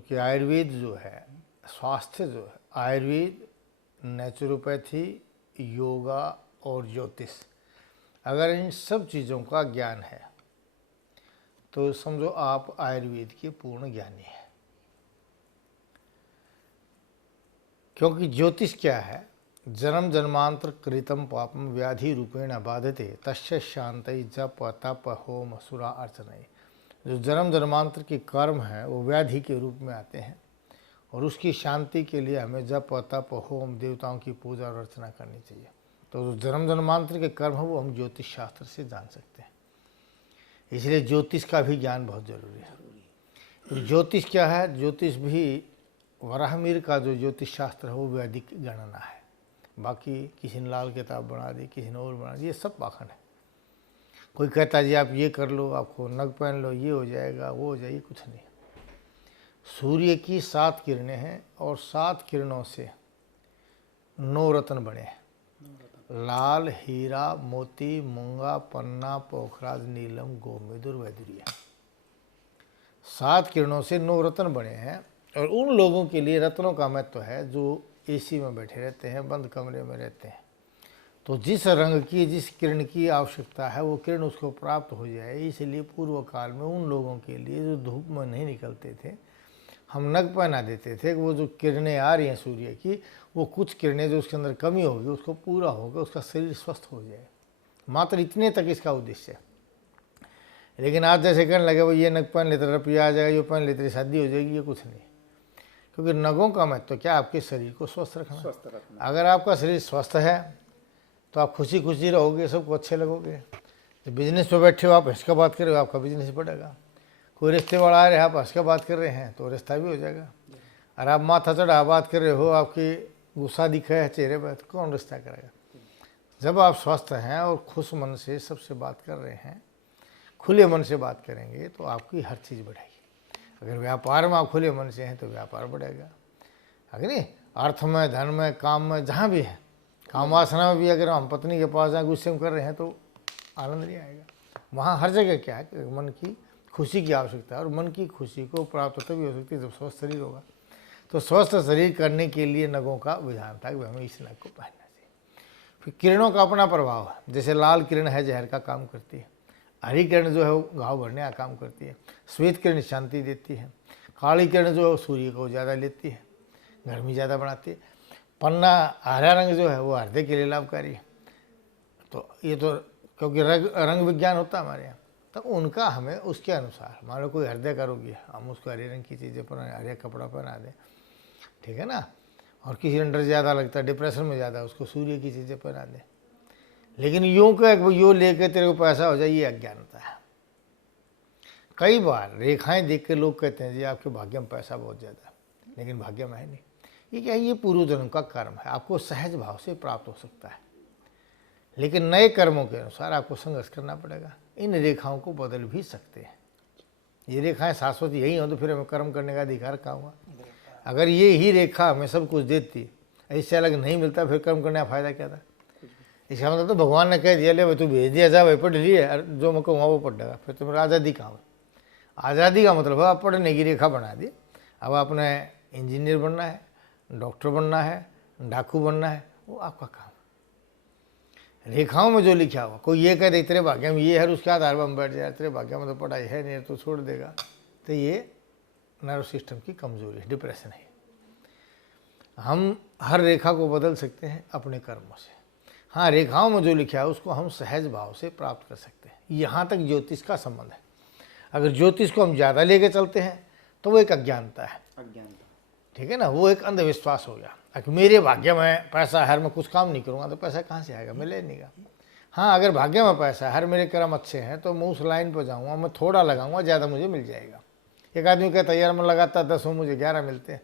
क्योंकि आयुर्वेद जो है, स्वास्थ्य जो है, आयुर्वेद, नेचुरोपैथी, योगा और ज्योतिष, अगर इन सब चीज़ों का ज्ञान है तो समझो आप आयुर्वेद के पूर्ण ज्ञानी हैं। क्योंकि ज्योतिष क्या है? जन्म जन्मांतर कृतम पापम व्याधि रूपेण बाधते तस्य शांति जप तप होम सुरा अर्चना। जो जन्म जन्मांतर के कर्म हैं वो व्याधि के रूप में आते हैं और उसकी शांति के लिए हमें जप तप होम देवताओं की पूजा और अर्चना करनी चाहिए। तो जो जन्म जन्मांतर के कर्म है वो हम ज्योतिष शास्त्र से जान सकते हैं। इसलिए ज्योतिष का भी ज्ञान बहुत जरूरी है। ज्योतिष क्या है? ज्योतिष भी वराहमिहिर का जो ज्योतिष शास्त्र है वो वैदिक गणना है। बाकी किसी ने लाल किताब बना दी, किसी ने और बना दी, ये सब पाखंड है। कोई कहता है जी आप ये कर लो, आपको नग पहन लो, ये हो जाएगा, वो हो जाएगी, कुछ नहीं। सूर्य की 7 किरणें हैं और 7 किरणों से 9 रत्न बने हैं। लाल, हीरा, मोती, मूंगा, पन्ना, पोखराज, नीलम, गोमेद और वैदुर्य। 7 किरणों से 9 रत्न बने हैं और उन लोगों के लिए रत्नों का महत्व है जो एसी में बैठे रहते हैं, बंद कमरे में रहते हैं। तो जिस रंग की, जिस किरण की आवश्यकता है वो किरण उसको प्राप्त हो जाए, इसलिए पूर्व काल में उन लोगों के लिए जो धूप में नहीं निकलते थे, हम नग पहना देते थे कि वो जो किरणें आ रही हैं सूर्य की, वो कुछ किरणें जो उसके अंदर कमी होगी उसको पूरा होगा, उसका शरीर स्वस्थ हो जाए। मात्र इतने तक इसका उद्देश्य है। लेकिन आज जैसे कहने लगे वो ये नग पहन लेते रुपया आ जाएगा, ये पहन लेते शादी हो जाएगी, ये कुछ नहीं। क्योंकि नगों का महत्व क्या? आपके शरीर को स्वस्थ रखना। अगर आपका शरीर स्वस्थ है तो आप खुशी खुशी रहोगे, सबको अच्छे लगोगे। जब बिजनेस पे बैठे हो, आप हंस का बात कर रहे हो, आपका बिजनेस बढ़ेगा। कोई रिश्ते वाला आ रहे हैं, आप हंस का बात कर रहे हैं तो रिश्ता भी हो जाएगा। और आप माथा चढ़ा बात कर रहे हो, आपकी गुस्सा दिखा है चेहरे पर, तो कौन रिश्ता करेगा? जब आप स्वस्थ हैं और खुश मन से सबसे बात कर रहे हैं, खुले मन से बात करेंगे तो आपकी हर चीज़ बढ़ेगी। अगर व्यापार में आप खुले मन से हैं तो व्यापार बढ़ेगा। अगर नहीं, अर्थ में, धन में, काम में, जहाँ भी है, काम वासना में भी अगर हम पत्नी के पास जाए गुस्से में कर रहे हैं तो आनंद नहीं आएगा। वहाँ हर जगह क्या है कि मन की खुशी की आवश्यकता है और मन की खुशी को प्राप्त तभी हो सकती है जब स्वस्थ शरीर होगा। तो स्वस्थ शरीर करने के लिए नगों का विधान था कि हमें इस नग को पहनना चाहिए। फिर किरणों का अपना प्रभाव है। जैसे लाल किरण है जहर का काम करती है, हरी किरण जो है वो घाव भरने का काम करती है, श्वेत किरण शांति देती है, काली किरण जो है सूर्य को ज़्यादा लेती है, गर्मी ज़्यादा बढ़ाती है, पन्ना हरा रंग जो है वो हृदय के लिए लाभकारी है। तो ये तो क्योंकि रंग विज्ञान होता है हमारे यहाँ, तो उनका हमें उसके अनुसार, मान लो कोई हृदय का रोगी है, हम उसको हरे रंग की चीज़ें पहना, हरे कपड़ा पहना दें, ठीक है ना। और किसी ने डर ज़्यादा लगता है, डिप्रेशन में ज़्यादा, उसको सूर्य की चीज़ें पहना दें। लेकिन यूँ कह यो लेके तेरे को पैसा हो जाए, ये अज्ञानता है। कई बार रेखाएं देख के लोग कहते हैं जी आपके भाग्य में पैसा बहुत ज़्यादा है, लेकिन भाग्य में है नहीं। ये क्या है? ये पूर्व जन्म का कर्म है, आपको सहज भाव से प्राप्त हो सकता है, लेकिन नए कर्मों के अनुसार आपको संघर्ष करना पड़ेगा। इन रेखाओं को बदल भी सकते हैं। ये रेखाएं शाश्वत यही हो तो फिर हमें कर्म करने का अधिकार कहाँ हुआ? अगर ये ही रेखा हमें सब कुछ देती, इससे अलग नहीं मिलता, फिर कर्म करने का फायदा क्या था? इसका मतलब तो भगवान ने कह दिया ले भाई तू भेज दिया जा भाई, पढ़ लिए, जो मैं कहूँगा वो पढ़ देगा, फिर तुम्हारी आज़ादी कहाँ है? आज़ादी का मतलब है आप पढ़ने की रेखा बना दी। अब आपने इंजीनियर बनना है, डॉक्टर बनना है, डाकू बनना है, वो आपका काम। रेखाओं में जो लिखा हुआ, कोई ये कह दे तेरे भाग्य में ये है, उसके आधार पर हम बैठ जाए तेरे भाग्य में तो पढ़ाई है नहीं तो छोड़ देगा, तो ये नर्व सिस्टम की कमजोरी है, डिप्रेशन है। हम हर रेखा को बदल सकते हैं अपने कर्मों से। हाँ, रेखाओं में जो लिखा है उसको हम सहज भाव से प्राप्त कर सकते हैं। यहाँ तक ज्योतिष का संबंध है। अगर ज्योतिष को हम ज़्यादा लेके चलते हैं तो वो एक अज्ञानता है, ठीक है ना, वो एक अंधविश्वास हो गया। अगर मेरे भाग्य में पैसा है, मैं कुछ काम नहीं करूँगा तो पैसा कहाँ से आएगा? मिले नहीं गा। हाँ, अगर भाग्य में पैसा है, मेरे कर्म अच्छे हैं तो मैं उस लाइन पर जाऊँगा, मैं थोड़ा लगाऊंगा, ज़्यादा मुझे मिल जाएगा। एक आदमी कहता है यार मैं लगाता 10 हूँ, मुझे 11 मिलते हैं।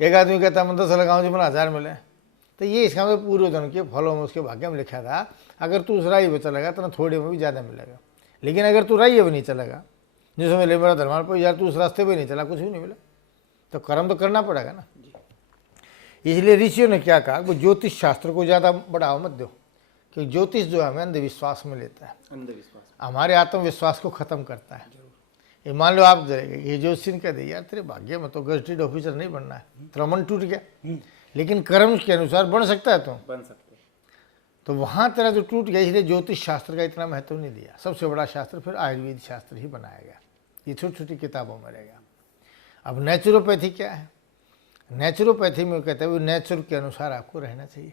एक आदमी कहता है मैं 10 लगाऊँ जो मुझे 1000 मिले। तो ये इसका मतलब पूर्व जन्म के फलों में उसके भाग्य में लिखा था। अगर तू उस राही पर चलेगा तो ना थोड़े में भी ज़्यादा मिलेगा। लेकिन अगर तू राही पर नहीं चलेगा, जिस समय ले मेरा धर्माल पर यार तू उस रास्ते पर नहीं चला, कुछ भी नहीं मिला, तो कर्म तो करना पड़ेगा ना। इसलिए ऋषियों ने क्या कहा, वो ज्योतिष शास्त्र को ज़्यादा बढ़ावा मत दो, क्योंकि ज्योतिष जो है हमें अंधविश्वास में लेता है, हमारे आत्मविश्वास को ख़त्म करता है। ये मान लो आप ये ज्योतिषी ने कह दे यार तेरे भाग्य में तो गजटेड ऑफिसर नहीं बनना है, तेरा मन टूट गया, लेकिन कर्म के अनुसार बन सकता है, तो बन सकते हैं। तो वहाँ तेरा जो टूट गया, इसलिए ज्योतिष शास्त्र का इतना महत्व नहीं दिया। सबसे बड़ा शास्त्र फिर आयुर्वेद शास्त्र ही बनाया गया, ये छोटी छोटी किताबों में रहेगा। अब नेचुरोपैथी क्या है? नेचुरोपैथी में कहते हैं वो नेचर के अनुसार आपको रहना चाहिए,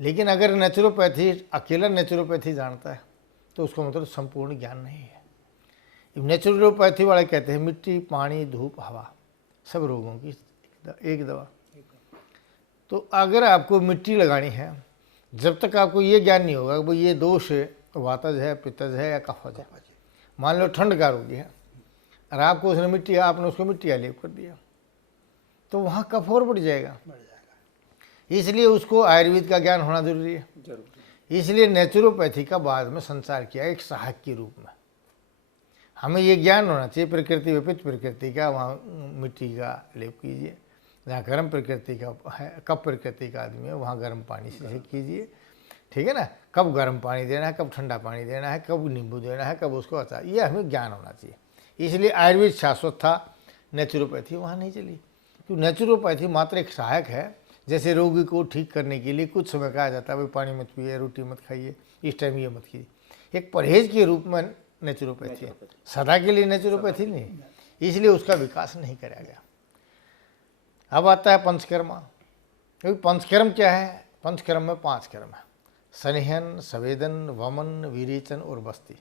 लेकिन अगर नेचुरोपैथी अकेला नेचुरोपैथी जानता है तो उसका मतलब संपूर्ण ज्ञान नहीं है। नेचुरोपैथी वाले कहते हैं मिट्टी, पानी, धूप, हवा सब रोगों की एक दवा। तो अगर आपको मिट्टी लगानी है, जब तक आपको ये ज्ञान नहीं होगा कि ये दोष है, वातज है, पित्तज है या कफज है। मान लो ठंड का रोगी है और आपको उसने मिट्टी, आपने उसको मिट्टी आलेप कर दिया, तो वहाँ कफ और बढ़ जाएगा। इसलिए उसको आयुर्वेद का ज्ञान होना जरूरी है। इसलिए नेचुरोपैथी का बाद में संचार किया एक सहायक के रूप में। हमें ये ज्ञान होना चाहिए प्रकृति विपित प्रकृति का, वहाँ मिट्टी का लेप कीजिए। जहाँ गर्म प्रकृति का है, कब प्रकृति का आदमी है, वहाँ गर्म पानी से कीजिए, ठीक है ना। कब गर्म पानी देना है, कब ठंडा पानी देना है, कब नींबू देना है, कब उसको अचार, ये हमें ज्ञान होना चाहिए। इसलिए आयुर्वेद शाश्वत था, नेचुरोपैथी वहाँ नहीं चली। तो नेचुरोपैथी मात्र एक सहायक है। जैसे रोगी को ठीक करने के लिए कुछ समय कहा जाता है भाई पानी मत पिए, रोटी मत खाइए, इस टाइम ये मत कीजिए, एक परहेज के रूप में नेचुरोपैथी है, सदा के लिए नेचुरोपैथी नहीं, इसलिए उसका विकास नहीं कराया गया। अब आता है पंचकर्मा। क्योंकि पंचकर्म क्या है? पंचकर्म में 5 कर्म है: स्नेहन, संवेदन, वमन, विरेचन और बस्ती।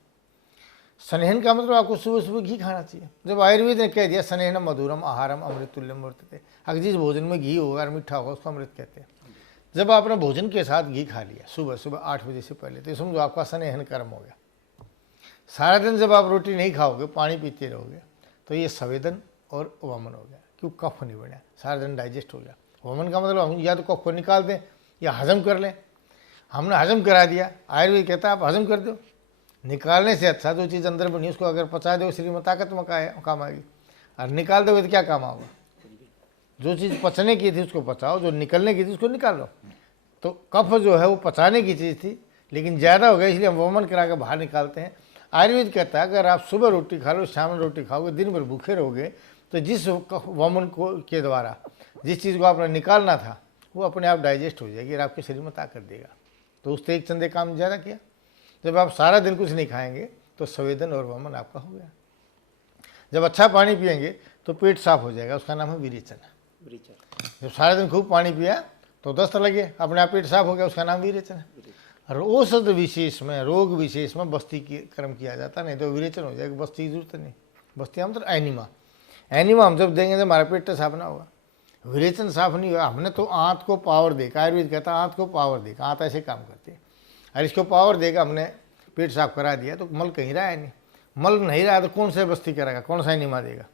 स्नेहन का मतलब आपको सुबह सुबह घी खाना चाहिए। जब आयुर्वेद ने कह दिया स्नेहन मधुरम आहारम अमृतुल्यम वर्तते, अगर जिस भोजन में घी होगा और मीठा होगा उसको अमृत कहते हैं। जब आपने भोजन के साथ घी खा लिया सुबह सुबह 8 बजे से पहले, तो समझो आपका स्नेहन कर्म हो गया। सारा दिन जब आप रोटी नहीं खाओगे, पानी पीते रहोगे, तो ये संवेदन और वमन हो गया, क्यों कफ नहीं बना, सारा दिन डाइजेस्ट हो गया। वमन का मतलब हम या तो कफ को निकाल दें या हजम कर लें। हमने हजम करा दिया, आयुर्वेद कहता है आप हजम कर दो। निकालने से अच्छा जो चीज़ अंदर बनी उसको अगर पचा दो, शरीर में ताकत में काम आएगी, और निकाल दोगे तो क्या काम होगा? जो चीज़ पचने की थी उसको पचाओ, जो निकलने की थी उसको निकालो। तो कफ जो है वो पचाने की चीज़ थी, लेकिन ज़्यादा हो गया, इसलिए हम वमन करा के बाहर निकालते हैं। आयुर्वेद कहता है अगर आप सुबह रोटी खा लो, शाम में रोटी खाओगे, दिन भर भूखे रहोगे, तो जिस वमन को के द्वारा जिस चीज़ को आपने निकालना था वो अपने आप डाइजेस्ट हो जाएगी और आपके शरीर में ताकत देगा। तो उससे एक चंदे काम ज़्यादा किया। जब आप सारा दिन कुछ नहीं खाएंगे तो संवेदन और वमन आपका हो गया। जब अच्छा पानी पिएंगे तो पेट साफ हो जाएगा, उसका नाम है विरेचन। जब सारा दिन खूब पानी पिया तो दस्त लगे, अपने आप पेट साफ हो गया, उसका नाम विरेचन है। और औषध विशेष में, रोग विशेष में बस्ती की कर्म किया जाता, नहीं तो विरेचन हो जाएगा, बस्ती की जरूरत नहीं। बस्ती हम तो एनिमा, एनिमा हम जब देंगे तो हमारा पेट साफ ना होगा, विरेचन साफ नहीं हुआ। हमने तो आंत को पावर देखा, आयुर्वेद कहता है आंत को पावर देखा, आंत ऐसे काम करती है, और इसको पावर देगा, हमने पेट साफ करा दिया तो मल कहीं रहा है नहीं। मल नहीं रहा तो कौन सा बस्ती करेगा, कौन सा एनिमा देगा?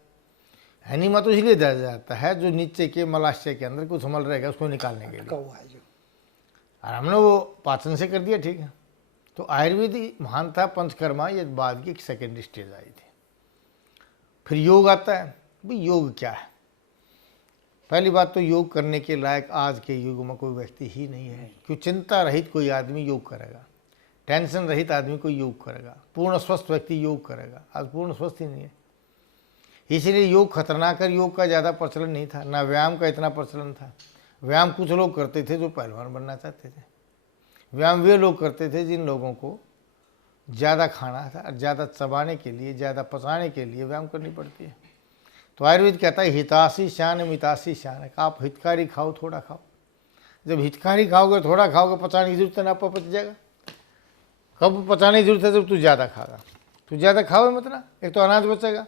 एनिमा तो इसलिए दिया जाता है जो नीचे के मलाशय के अंदर कुछ मल रहेगा उसको निकालने के लिए, और हमने वो पाचन से कर दिया, ठीक है। तो आयुर्वेद महान था, पंचकर्मा ये बाद की एक सेकेंड स्टेज आई थी। फिर योग आता है। भाई योग क्या है? पहली बात तो योग करने के लायक आज के युग में कोई व्यक्ति ही नहीं है। क्यों? चिंता रहित कोई आदमी योग करेगा, टेंशन रहित आदमी कोई योग करेगा, पूर्ण स्वस्थ व्यक्ति योग करेगा। आज पूर्ण स्वस्थ ही नहीं है, इसीलिए योग खतरनाक है। योग का ज़्यादा प्रचलन नहीं था, ना व्यायाम का इतना प्रचलन था। व्यायाम कुछ लोग करते थे जो पहलवान बनना चाहते थे। व्यायाम वे लोग करते थे जिन लोगों को ज़्यादा खाना था, ज़्यादा चबाने के लिए, ज़्यादा पचाने के लिए व्यायाम करनी पड़ती है। तो आयुर्वेद कहता है हितासी शान मितासी शान, आप हितकारी खाओ, थोड़ा खाओ। जब हितकारी खाओगे, थोड़ा खाओगे, पचाने की जरूरत है ना, आपको पच जाएगा। कब पचाने की जरूरत है? जब तू ज़्यादा खागा। तू ज़्यादा खाओ मत ना, एक तो अनाज बचेगा,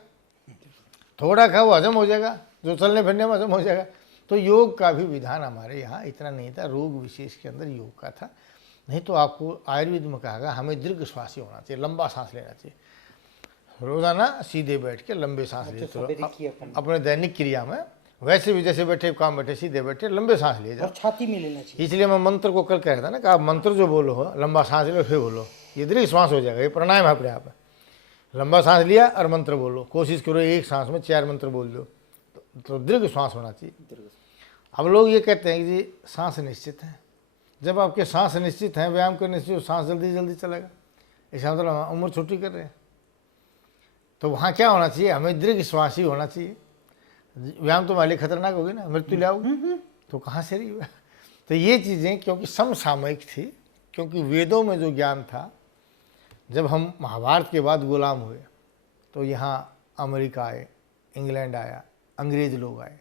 थोड़ा खाओ हजम हो जाएगा, जो चलने फिरने में हजम हो जाएगा। तो योग का भी विधान हमारे यहाँ इतना नहीं था, रोग विशेष के अंदर योग का था। नहीं तो आपको आयुर्वेद में कहा हमें दीर्घ श्वासी होना चाहिए, लंबा सांस लेना चाहिए। रोजाना सीधे बैठ के लंबे सांस लिए तो अपने दैनिक क्रिया में, वैसे भी जैसे बैठे काम बैठे सीधे बैठे लंबे सांस लिए जाओ, छाती में लेना चाहिए। इसलिए मैं मंत्र को कल कह रहा था ना कि आप मंत्र जो बोलो हो, लंबा सांस लो फिर बोलो, ये दीर्घ श्वास हो जाएगा। ये प्राणायाम है अपने आप। लंबा सांस लिया और मंत्र बोलो, कोशिश करो एक सांस में 4 मंत्र बोल दो, तो दीर्घ श्वास होना चाहिए। अब लोग ये कहते हैं कि जी सांस निश्चित है। जब आपके सांस निश्चित हैं, व्यायाम करने से सांस जल्दी जल्दी चलेगा, इसका मतलब उम्र छोटी कर रहे हैं। तो वहाँ क्या होना चाहिए, हमें दीर्घ श्वास ही होना चाहिए। व्यायाम तो हमारे लिए खतरनाक होगी ना, मृत्यु लाओगे तो कहाँ से रही। तो ये चीज़ें क्योंकि समसामयिक थी, क्योंकि वेदों में जो ज्ञान था, जब हम महाभारत के बाद गुलाम हुए तो यहाँ अमेरिका आए, इंग्लैंड आया, अंग्रेज लोग आए,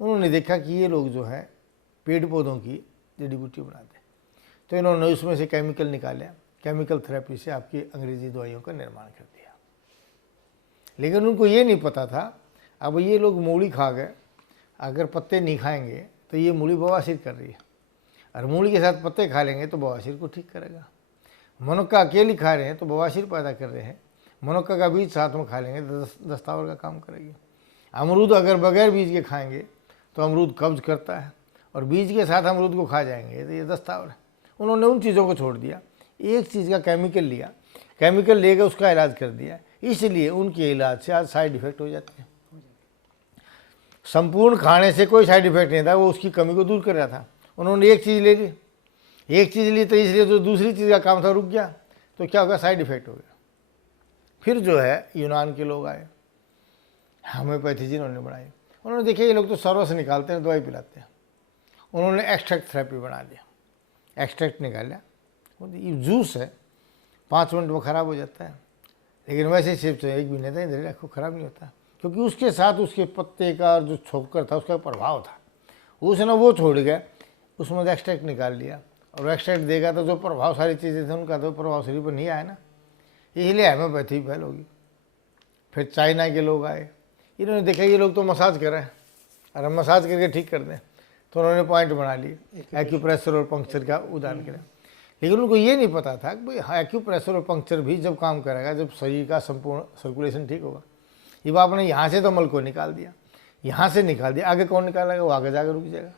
उन्होंने देखा कि ये लोग जो है पेड़ पौधों की जड़ी बूटी बनाते, तो इन्होंने उसमें से केमिकल निकाले, केमिकल थेरेपी से आपकी अंग्रेजी दवाइयों का निर्माण कर दिया। लेकिन उनको ये नहीं पता था, अब ये लोग मूली खा गए, अगर पत्ते नहीं खाएंगे तो ये मूली बवासीर कर रही है, और मूली के साथ पत्ते खा लेंगे तो बवासीर को ठीक करेगा। मनुक्का अकेली खा रहे हैं तो बवासीर पैदा कर रहे हैं, मनुक्का का बीज साथ में खा लेंगे तो दस्तावर का काम करेगी। अमरूद अगर बगैर बीज के खाएंगे तो अमरूद कब्ज करता है, और बीज के साथ अमरूद को खा जाएंगे तो ये दस्तावर है। उन्होंने उन चीज़ों को छोड़ दिया, एक चीज़ का केमिकल लिया, केमिकल लेकर उसका इलाज कर दिया, इसलिए उनके इलाज से आज साइड इफ़ेक्ट हो जाते हैं। संपूर्ण खाने से कोई साइड इफ़ेक्ट नहीं था, वो उसकी कमी को दूर कर रहा था। उन्होंने एक चीज़ ले ली, एक चीज़ ली तो इसलिए जो दूसरी चीज़ का काम था रुक गया, तो क्या होगा, साइड इफ़ेक्ट हो गया। फिर जो है यूनान के लोग आए, होम्योपैथी जिन्होंने बनाई, उन्होंने देखा ये लोग तो सरों से निकालते हैं, दवाई पिलाते हैं। उन्होंने एक्सट्रैक्ट थेरेपी बना दिया, एक्सट्रैक्ट निकाला, ये जूस है 5 मिनट में ख़राब हो जाता है, लेकिन वैसे सिर्फ तो 1 महीने तक इधर रखो ख़राब नहीं होता, क्योंकि उसके साथ उसके पत्ते का जो छोकर था उसका प्रभाव था, उसने वो छोड़ गया, उसमें से एक्सट्रैक्ट निकाल लिया, और एक्सट्रैक्ट देगा तो जो प्रभाव सारी चीज़ें थे उनका तो प्रभाव शरीर पर नहीं आया ना, इसलिए होम्योपैथी फैल होगी। फिर चाइना के लोग आए, इन्होंने देखा ये लोग तो मसाज कर रहे हैं, और हम मसाज करके ठीक कर दें, तो उन्होंने पॉइंट बना लिए एक्यूप्रेशर और पंक्चर का उदाहरण करें। लेकिन उनको ये नहीं पता था कि भाई एक्यूप्रेशर और पंक्चर भी जब काम करेगा जब शरीर का संपूर्ण सर्कुलेशन ठीक होगा। ये बाप ने यहाँ से तो मल को निकाल दिया, यहाँ से निकाल दिया, आगे कौन निकालेगा, वो आगे जाकर रुक जाएगा।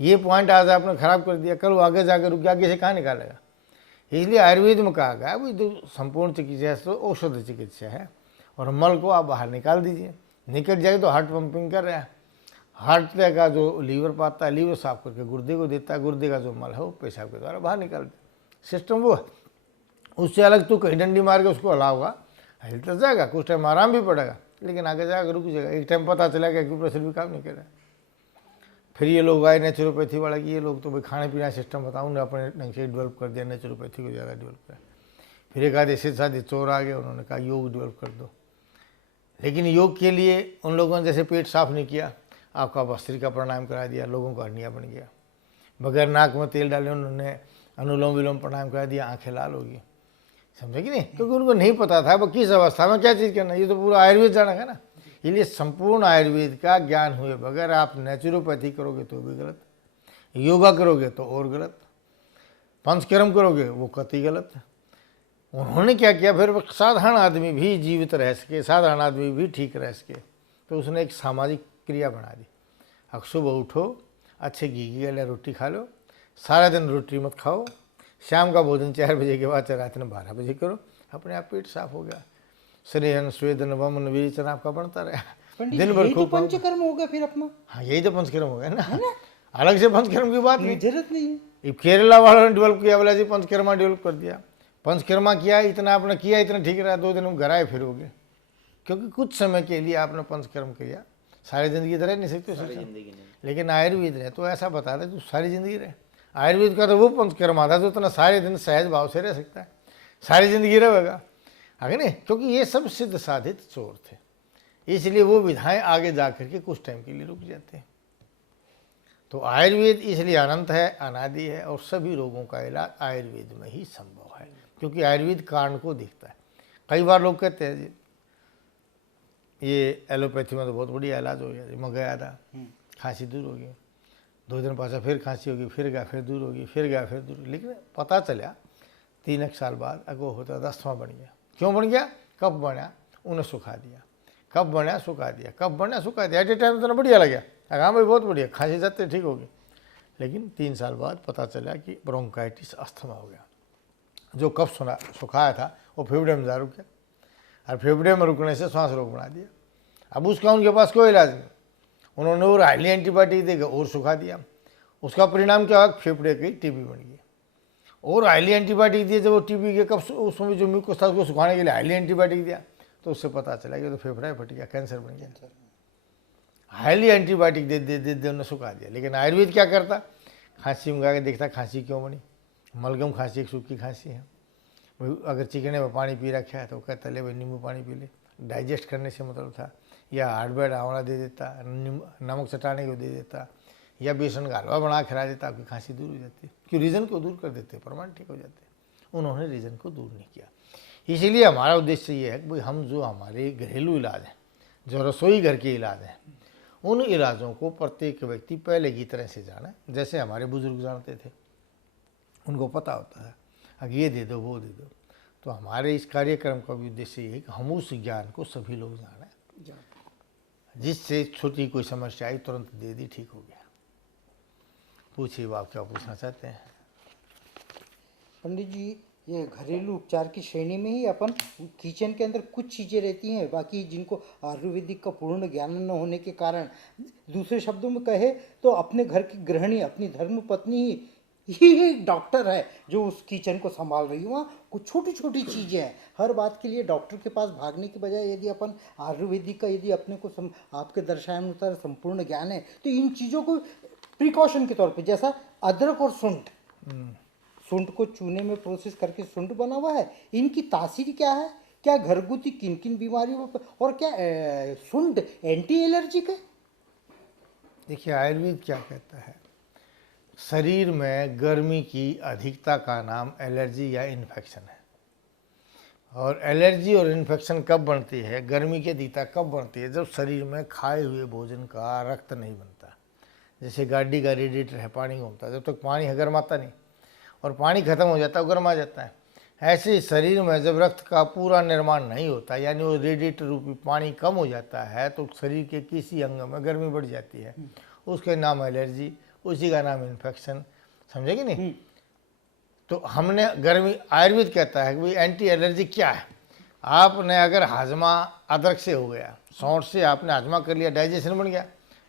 ये पॉइंट आज आपने ख़राब कर दिया, कल वो आगे जाकर रुक गया, आगे से कहाँ निकालेगा। इसलिए आयुर्वेद में कहा गया भाई जो संपूर्ण चिकित्सा है तो औषध चिकित्सा है, और मल को आप बाहर निकाल दीजिए, निकल जाए तो हार्ट पंपिंग कर रहा है, हार्ट का जो लीवर पाता है, लीवर साफ करके गुर्दे को देता है, गुर्दे का जो मल है वो पेशाब के द्वारा बाहर निकाल दे, सिस्टम वो है। उससे अलग तो कहीं डंडी मार के उसको हलाओगा, हिल तो जाएगा, कुछ टाइम आराम भी पड़ेगा, लेकिन आगे जाकर रुक जाएगा। एक टाइम पता चला कि एक्यूप्रेशर भी काम नहीं कर रहा है। फिर ये लोग आए नेचुरोपैथी वाला कि ये लोग तो भाई खाने पीने सिस्टम बताओ, उन्होंने अपने ढंग से डेवलप कर दिया, नेचुरोपैथी को ज़्यादा डेवलप किया। फिर एक आधे से साथ चोर आ गए, उन्होंने कहा योग डेवलप कर दो, लेकिन योग के लिए उन लोगों ने जैसे पेट साफ नहीं किया, आपका भस्त्रिका प्राणायाम करा दिया, लोगों का हर्निया बन गया। बगैर नाक में तेल डाले उन्होंने अनुलोम विलोम प्राणायाम करा दिया, आंखें लाल होगी, समझे कि नहीं, क्योंकि उनको नहीं पता था वो किस अवस्था में क्या चीज़ करना। ये तो पूरा आयुर्वेद जाना है ना, इसलिए संपूर्ण आयुर्वेद का ज्ञान हुए बगैर आप नेचुरोपैथी करोगे तो भी गलत, योगा करोगे तो और गलत, पंचकर्म करोगे वो कतई गलत है। उन्होंने क्या किया, फिर साधारण आदमी भी जीवित रह सके, साधारण आदमी भी ठीक रह सके, तो उसने एक सामाजिक क्रिया बना दी। अब सुबह उठो, अच्छे घी की वाली रोटी खा लो, सारा दिन रोटी मत खाओ, शाम का भोजन 4 बजे के बाद रात में 12 बजे करो, अपने आप पेट साफ हो गया, स्नेहन स्वेदन वमन विरेचन आपका बनता रहा दिन भर। खूब पंचकर्म हो गया फिर अपना। हाँ, यही तो पंचकर्म हो गया ना, अलग से पंचकर्म की बात नहीं, जरूरत नहीं है। केरला वालों ने डेवलप किया, बोला जी पंचकर्मा डेवलप कर दिया, पंचकर्मा किया, इतना आपने किया, इतना ठीक रहा, 2 दिन में घर आए फिर हो गए, क्योंकि कुछ समय के लिए आपने पंचकर्म किया, सारी जिंदगी तो रह नहीं सकते। लेकिन आयुर्वेद ने तो ऐसा बता दे तू सारी जिंदगी रहे। आयुर्वेद का तो वो पंचकर्म आता है जो इतना सारे दिन सहज भाव से रह सकता है, सारी जिंदगी रहेगा, आगे नहीं, क्योंकि ये सब सिद्ध साधित चोर थे, इसलिए वो विधाएं आगे जा करके कुछ टाइम के लिए रुक जाते हैं। तो आयुर्वेद इसलिए अनंत है, अनादि है, और सभी रोगों का इलाज आयुर्वेद में ही संभव है, क्योंकि आयुर्वेद कारण को देखता है। कई बार लोग कहते हैं जी ये एलोपैथी में तो बहुत बढ़िया इलाज हो गया, मैं गया था, खांसी दूर हो गई, 2 दिन पाछा फिर खांसी होगी, फिर गया फिर दूर होगी, फिर गया फिर दूर, लेकिन पता चला 3 साल बाद अगो होता 10वां बन गया। क्यों बन गया, कब बना, उन्हें सुखा दिया, कब बना सुखा दिया, कब बना सुखा दिया, एट ए टाइम तो बढ़िया लगा, हाँ भाई बहुत बढ़िया, खांसी जाते ठीक होगी, लेकिन 3 साल बाद पता चला कि ब्रोंकाइटिस अस्थमा हो गया। जो कब सुखाया था वो फेफड़े में जा रुक गया, और फेफड़े में रुकने से सांस रोग बना दिया। अब उसका उनके पास कोई इलाज नहीं, उन्होंने और हाईली एंटीबायोटिक देकर और सुखा दिया, उसका परिणाम क्या हुआ, फेफड़े की टीबी बन गई, और हाईली एंटीबायोटिक दिए, जब वो टीबी के कब उसमें जो म्यूकस था उसको सुखाने के लिए हाईली एंटीबायोटिक दिया, तो उससे पता चला कि तो फेफड़ा फट गया, कैंसर बन गया। हाईली एंटीबायोटिक दे दे दे दे उन्होंने सुखा दिया। लेकिन आयुर्वेद क्या करता, खांसी मंगा के देखता खांसी क्यों बनी, मलगम खांसी एक सूखी खांसी है। भाई अगर चिकने में पानी पी रखा है तो कहता ले भाई नींबू पानी पी ले, डाइजेस्ट करने से मतलब था। या हार्डबेड आंवला दे देता, नमक चटाने को दे देता, या बेसन का हलवा बना खिला देता, आपकी खांसी दूर हो जाती। क्यों, रीज़न को दूर कर देते, प्रमाण ठीक हो जाते। उन्होंने रीज़न को दूर नहीं किया। इसीलिए हमारा उद्देश्य ये है कि भाई हम जो हमारे घरेलू इलाज हैं, जो रसोई घर के इलाज हैं, उन इलाजों को प्रत्येक व्यक्ति पहले की तरह से जाने, जैसे हमारे बुजुर्ग जानते थे। उनको पता होता है अब ये दे दो वो दे दो। तो हमारे इस कार्यक्रम का भी उद्देश्य ये है कि हम उस ज्ञान को सभी लोग जानें, जिससे छोटी कोई समस्या आई तुरंत दे दी, ठीक हो गया। पूछिए आप क्या पूछना चाहते हैं। पंडित जी, ये घरेलू उपचार की श्रेणी में ही अपन किचन के अंदर कुछ चीज़ें रहती हैं, बाकी जिनको आयुर्वेदिक का पूर्ण ज्ञान न होने के कारण, दूसरे शब्दों में कहे तो अपने घर की गृहिणी, अपनी धर्म पत्नी ही एक डॉक्टर है जो उस किचन को संभाल रही है। वहाँ कुछ छोटी छोटी चीज़ें हैं। हर बात के लिए डॉक्टर के पास भागने की बजाय यदि अपन आयुर्वेदिक का, यदि अपने को आपके दर्शानुसार संपूर्ण ज्ञान है, तो इन चीज़ों को प्रिकॉशन के तौर पे, जैसा अदरक और सूंठ, सूंठ को चूने में प्रोसेस करके सूंठ बना हुआ है, इनकी तासीर क्या है, क्या घरगुती किन किन बीमारियों पर, और क्या सूंठ एंटी एलर्जिक है। देखिए आयुर्वेद क्या कहता है, शरीर में गर्मी की अधिकता का नाम एलर्जी या इन्फेक्शन है। और एलर्जी और इन्फेक्शन कब बनती है, गर्मी की अधिकता कब बनती है, जब शरीर में खाए हुए भोजन का रक्त नहीं बनता। जैसे गाड़ी का रेडिएटर है, पानी घूमता है, जब तक पानी है गर्माता नहीं, और पानी खत्म हो जाता है गर्मा जाता है। ऐसे ही शरीर में जब रक्त का पूरा निर्माण नहीं होता, यानी वो रेडिएटर रूपी पानी कम हो जाता है, तो शरीर के किसी अंग में गर्मी बढ़ जाती है, उसके नाम एलर्जी, उसी का नाम इन्फेक्शन। समझे कि नहीं। तो हमने गर्मी, आयुर्वेद कहता है कि भाई एंटी एलर्जी क्या है। आपने अगर हाजमा अदरक से हो गया, सौंठ से आपने हाजमा कर लिया, डाइजेशन बन गया,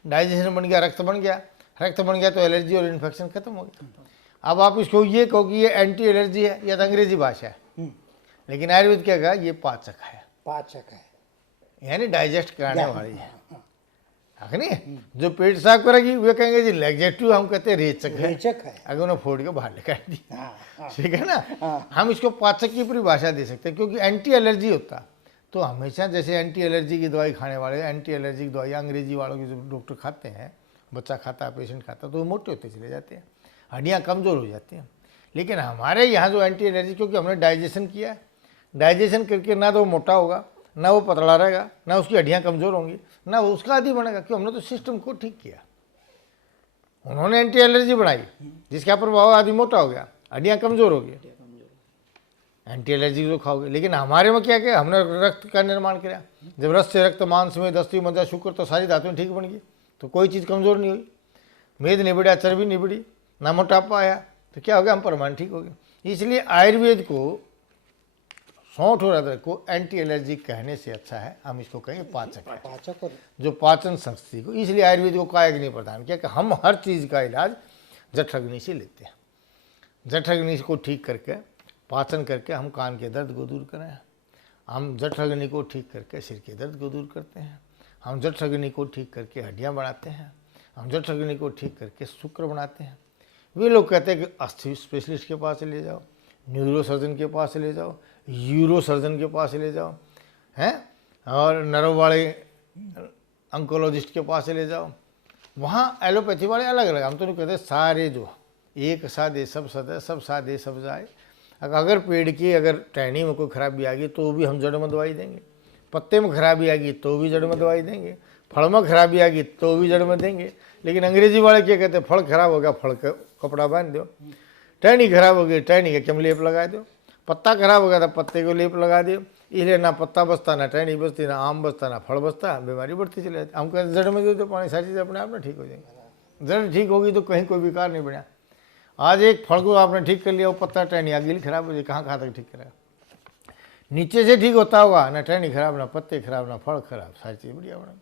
डाइजेशन बन गया, रक्त बन गया, रक्त बन गया, तो एलर्जी और इन्फेक्शन खत्म हो गया। अब आप इसको ये कहो कि ये एंटी एलर्जी है, या तो अंग्रेजी भाषा है। लेकिन आयुर्वेद क्या कहा, ये पाचक है, पाचक है, यानी डाइजेस्ट कराने वाली है। है नहीं, जो पेट साफ करेगी वे कहेंगे जी लैक्जेटिव, हम कहते हैं रेचक है, रेचक है। अगर उन्हें फोड़ के बाहर निकाल दी। हाँ, ठीक है ना। हाँ। हम इसको पाचक की परिभाषा दे सकते हैं, क्योंकि एंटी एलर्जी होता तो हमेशा, जैसे एंटी एलर्जी की दवाई खाने वाले, एंटी एलर्जी की दवाई अंग्रेजी वालों की जो डॉक्टर खाते हैं, बच्चा खाता है, पेशेंट खाता है, तो वो मोटे होते चले जाते हैं, हड्डियाँ कमज़ोर हो जाती हैं। लेकिन हमारे यहाँ जो एंटी एलर्जी, क्योंकि हमने डाइजेशन किया, डाइजेशन करके ना तो वो मोटा होगा, ना वो पतला रहेगा, ना उसकी हड्डियाँ कमज़ोर होंगी, ना वो उसका आदि बनेगा, क्यों, हमने तो सिस्टम को ठीक किया। उन्होंने एंटी एलर्जी बनाई, जिसका प्रभाव आदि मोटा हो गया, हड्डियाँ कमज़ोर हो गई, एंटी एलर्जी जो खाओगे। लेकिन हमारे में क्या किया, हमने रक्त का निर्माण किया। जब रक्त से रक्त, मांस में दस्ती, मज्जा, शुक्र, तो सारी धातुएं ठीक बन गई, तो कोई चीज़ कमज़ोर नहीं हुई, मेद नहीं बढ़ा, चर्बी नहीं बढ़ी, ना मोटापा आया, तो क्या हो गया, हम परमान ठीक हो गए। इसलिए आयुर्वेद को, सौंठ और अदरक को एंटी एलर्जी कहने से अच्छा है हम इसको कहेंगे पाचक है, पाचक, और जो पाचन शक्ति को, इसलिए आयुर्वेद को कायग्नि प्रदान किया कि हम हर चीज़ का इलाज जठराग्नि से लेते हैं। जठराग्नि को ठीक करके, पाचन करके हम कान के दर्द को दूर करें, हम जठराग्नि को ठीक करके सिर के दर्द को दूर करते हैं, हम जठराग्नि को ठीक करके हड्डियाँ बनाते हैं, हम जठराग्नि को ठीक करके शुक्र बनाते हैं। वे लोग कहते हैं कि अस्थि स्पेशलिस्ट के पास ले जाओ, न्यूरो सर्जन के पास ले जाओ, यूरो सर्जन के पास ले जाओ, हैं, और नर्व वाले अंकोलॉजिस्ट के पास ले जाओ। वहाँ एलोपैथी वाले अलग अलग, हम तो नहीं कहते, सारे जो एक सादे सब सदे, सब सादे सब जाए। अगर पेड़ की अगर टहनी में कोई खराबी आ गई तो भी हम जड़ में दवाई देंगे, पत्ते में खराबी आ गई तो भी जड़ में दवाई देंगे, फल में खराबी आ गई तो भी जड़ में देंगे। लेकिन अंग्रेजी वाले क्या कहते हैं, फल खराब हो गया, फल का कपड़ा बांध दो, टहनी खराब हो गई, टहनी का चम लेप लगा दो, पत्ता खराब हो गया था, पत्ते को लेप लगा दो। इसलिए ना पत्ता बचता, ना टहनी बचती, ना आम बचता, ना फल बचता, बीमारी बढ़ती चली जाती। हम कहते जड़ में दे दो पानी, सारी चीज़ अपने आप में ठीक हो जाएंगी। जड़ ठीक होगी तो कहीं कोई विकार नहीं बना। आज एक फल को आपने ठीक कर लिया, वो पत्ता टहनी अगली खराब हो जाए, कहाँ तक ठीक करेगा। नीचे से ठीक होता होगा, ना टहनी खराब, ना पत्ते खराब, ना फल खराब, सारी चीज़ बढ़िया बना।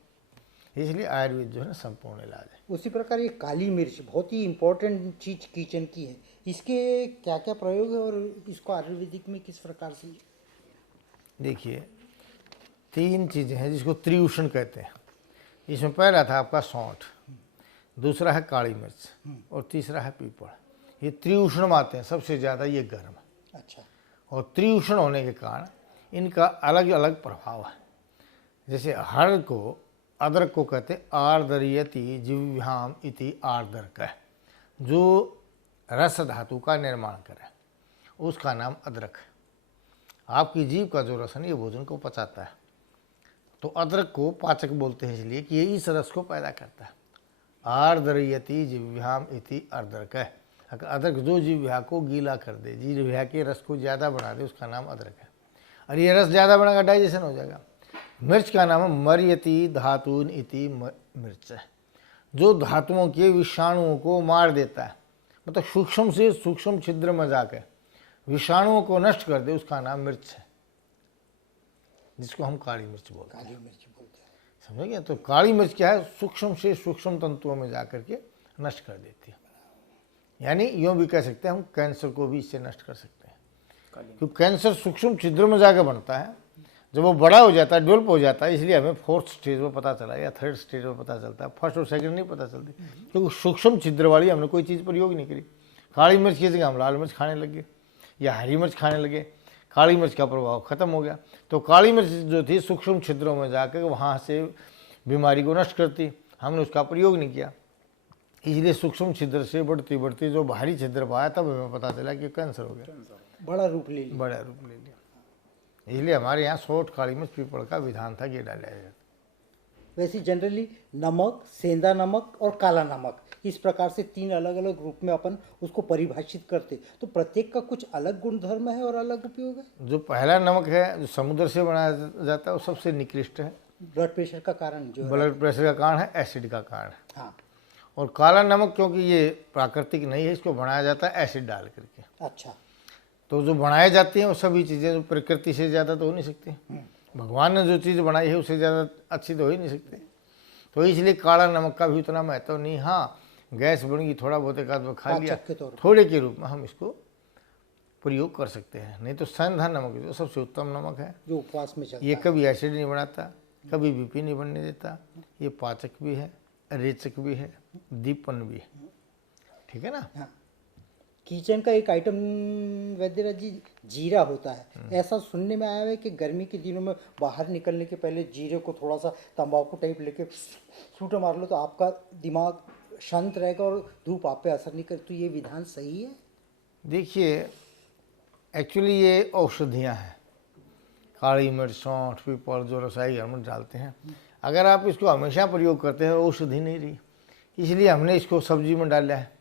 इसलिए आयुर्वेद जो है ना संपूर्ण इलाज है। उसी प्रकार ये काली मिर्च बहुत ही इम्पोर्टेंट चीज किचन की है, इसके क्या क्या प्रयोग है और इसको आयुर्वेदिक में किस प्रकार से। देखिए तीन चीज़ें हैं जिसको त्रिउष्ण कहते हैं। इसमें पहला था आपका सौंठ, दूसरा है काली मिर्च और तीसरा है पीपल। ये त्रिउष्ण आते हैं, सबसे ज़्यादा ये गर्म है। अच्छा। और त्रिउष्ण होने के कारण इनका अलग अलग प्रभाव है। जैसे हर को, अदरक को कहते हैं आर्द्रयति जिह्वाम इति आर्द्रक है, जो रस धातु का निर्माण करे उसका नाम अदरक है। आपकी जीभ का जो रसन ये भोजन को पचाता है, तो अदरक को पाचक बोलते हैं इसलिए कि ये इस रस को पैदा करता है। आर्द्रयति जिह्वाम इति आर्द्रक है। अदरक जो जिह्वा को गीला कर दे, जिह्वा के रस को ज़्यादा बढ़ा दे, उसका नाम अदरक है। और ये रस ज़्यादा बढ़ाकर डाइजेशन हो जाएगा। मिर्च का नाम है मर्यति धातुन इति मिर्च है, जो धातुओं के विषाणुओं को मार देता है, मतलब सूक्ष्म से सूक्ष्म छिद्र में जाकर विषाणुओं को नष्ट कर दे, उसका नाम मिर्च है, जिसको हम काली मिर्च बोलते हैं। काली मिर्च बोलते हैं। समझ गए? तो काली मिर्च क्या है, सूक्ष्म से सूक्ष्म तंतुओं में जाकर के नष्ट कर देती है। यानी यूँ भी कह सकते हैं हम कैंसर को भी इससे नष्ट कर सकते हैं, क्योंकि कैंसर सूक्ष्म छिद्र में जाकर बनता है। जब वो बड़ा हो जाता है, डेवलप हो जाता है, इसलिए हमें फोर्थ स्टेज में पता चला या थर्ड स्टेज में पता चलता है, फर्स्ट और सेकंड नहीं पता चलती, क्योंकि सूक्ष्म छिद्र वाली हमने कोई चीज़ प्रयोग नहीं करी। काली मिर्च की जगह हम लाल मिर्च खाने लगे या हरी मिर्च खाने लगे, काली मिर्च का प्रभाव खत्म हो गया। तो काली मिर्च जो थी सूक्ष्म छिद्रों में जाकर वहाँ से बीमारी को नष्ट करती, हमने उसका प्रयोग नहीं किया, इसलिए सूक्ष्म छिद्र से बढ़ती बढ़ती जो भारी छिद्र पाया, तब हमें पता चला कि कैंसर हो गया, बड़ा रूप ले लिया। बड़ा रूप ले लिया। इसलिए हमारे यहाँ सौंठ, काली मिर्च, पीपल का विधान था कि डाला जाए। वैसे जनरली नमक, सेंधा नमक और काला नमक, इस प्रकार से तीन अलग अलग रूप में अपन उसको परिभाषित करते, तो प्रत्येक का कुछ अलग गुणधर्म है और अलग उपयोग है। जो पहला नमक है, जो समुद्र से बनाया जाता है, वो सबसे निकृष्ट है। ब्लड प्रेशर का कारण जो है। ब्लड प्रेशर का कारण है, एसिड का कारण है। हाँ। और काला नमक क्योंकि ये प्राकृतिक नहीं है, इसको बनाया जाता है एसिड डाल करके। अच्छा। तो जो बनाए जाती हैं वो सभी चीज़ें जो प्रकृति से ज़्यादा तो हो नहीं सकती, भगवान ने जो चीज़ बनाई है उससे ज़्यादा अच्छी तो हो ही नहीं सकती, तो इसलिए काला नमक का भी उतना महत्व नहीं। हाँ, गैस बन गई, थोड़ा बहुत एक आध खा लिया, थोड़े के रूप में हम इसको प्रयोग कर सकते हैं। नहीं तो सेंधा नमक जो सबसे उत्तम नमक है, जो उपवास में चलता ये कभी एसिड नहीं बनाता, कभी बीपी नहीं बनने देता, ये पाचक भी है, रेचक भी है, दीपन भी है। ठीक है ना। हाँ। किचन का एक आइटम वैद्यराज जी जीरा होता है। ऐसा सुनने में आया है कि गर्मी के दिनों में बाहर निकलने के पहले जीरे को थोड़ा सा तंबाकू टाइप लेके सूटा मार लो तो आपका दिमाग शांत रहेगा और धूप आप पे असर नहीं करे, तो ये विधान सही है? देखिए, एक्चुअली ये औषधियाँ हैं, काली मिर्च, सौंठ, पीपल जो रसाई घर में डालते हैं, अगर आप इसको हमेशा प्रयोग करते हैं औषधि नहीं रही, इसलिए हमने इसको सब्जी में डाला है,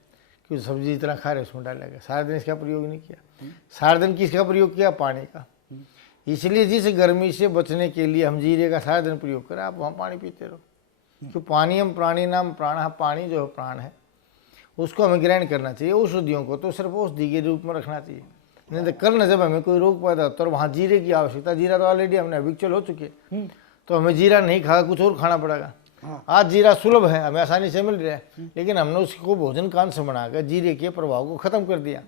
क्योंकि सब्जी इतना खा रहे उसमें डाला गया। सारा दिन इसका प्रयोग नहीं किया। सारा दिन किसका प्रयोग किया? पानी का। इसलिए जिस गर्मी से बचने के लिए हम जीरे का सारा दिन प्रयोग करें, आप वहाँ पानी पीते रहो, क्योंकि पानी हम प्राणी नाम प्राण, पानी जो है प्राण है, उसको हमें ग्रहण करना चाहिए। औषधियों को तो सिर्फ औषधि के रूप में रखना चाहिए, नहीं तो कल न जब हमें कोई रोग पैदा होता है और वहाँ जीरे की आवश्यकता, जीरा तो ऑलरेडी हमने हैबिचुअल हो चुके, तो हमें जीरा नहीं खा कुछ और खाना पड़ेगा। आज जीरा सुलभ है, हमें आसानी से मिल रहा है, लेकिन हमने उसको भोजन कान से बनाकर जीरे के प्रभाव को खत्म कर दिया।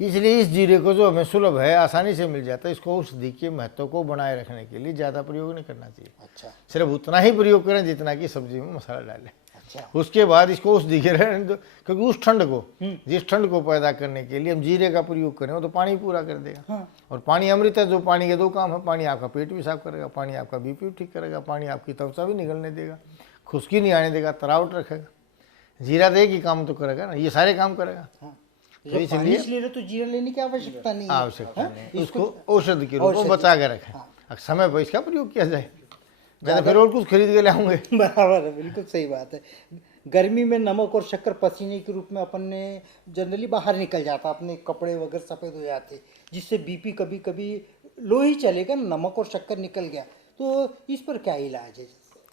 इसलिए इस जीरे को जो हमें सुलभ है, आसानी से मिल जाता है, इसको औषधि के महत्व को बनाए रखने के लिए ज़्यादा प्रयोग नहीं करना चाहिए। अच्छा। सिर्फ उतना ही प्रयोग करें जितना कि सब्जी में मसाला डालें। अच्छा। उसके बाद इसको औषधि के रहने दो, क्योंकि उस ठंड को, जिस ठंड को पैदा करने के लिए हम जीरे का प्रयोग करें, वो तो पानी पूरा कर देगा। हाँ। और पानी अमृत है, जो पानी के दो काम है, पानी आपका पेट भी साफ करेगा, पानी आपका बीपी भी ठीक करेगा, पानी आपकी त्वचा भी निकलने देगा, खुश्की नहीं आने देगा, तरावट रखेगा। जीरा तो एक ही काम तो करेगा ना, ये सारे काम करेगा। हाँ। तो इसलिए तो जीरा लेने की आवश्यकता नहीं है। आवश्यकता नहीं, उसको औषधि के रूप में बचा के रखें, समय पर इसका प्रयोग किया जाए। मैं तो फिर और कुछ खरीद के लाऊंगे। बराबर है, बिल्कुल सही बात है। गर्मी में नमक और शक्कर पसीने के रूप में अपन ने जनरली बाहर निकल जाता, अपने कपड़े वगैरह सफ़ेद हो जाते, जिससे बीपी कभी कभी लो ही चलेगा, नमक और शक्कर निकल गया, तो इस पर क्या इलाज है?